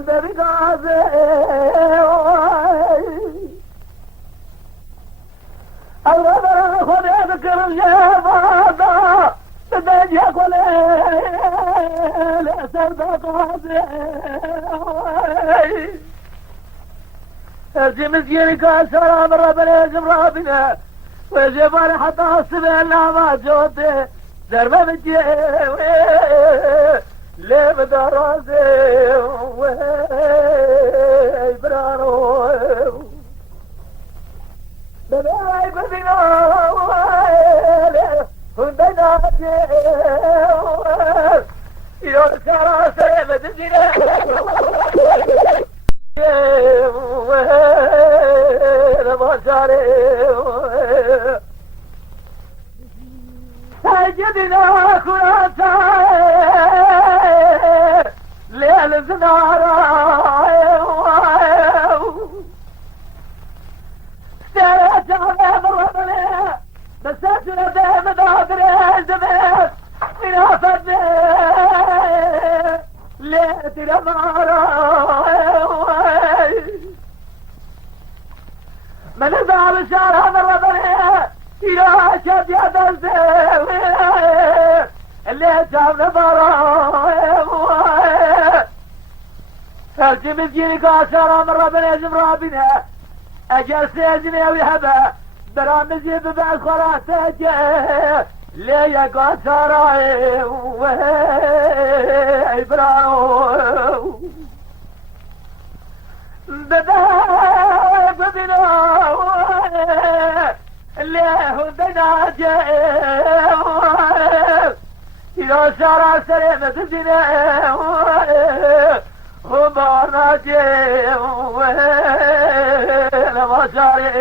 البابي قاضي الغدر خذ يذكر الجبادة بدجك ولا سرد قاضي ارجي مسكيني قال سلام ربنا يجم ربنا ويجباني حتى السبيل لا ما جوتي دربه بجي ليه بدراسي برانو بباي بدينا هندنا يور سراسي بدجينا ما شاري سجدنا كراتا ليل زنارا استريت على بربنا بساتنا دام دادر زمان من أفد ليت رمارا من ذا بشارة بربنا يا شد يا دزوي اللي جاب نظره فالجي مسكيني قاسرة من ربنا يجم ربنا اجل سيجني ويهبه برامجي ببعض خلاص ليه يا قاسرة برانو ببنا اللي هدنا جاء إذا سارع سليمة الزنا وبارنا جاء لما سارع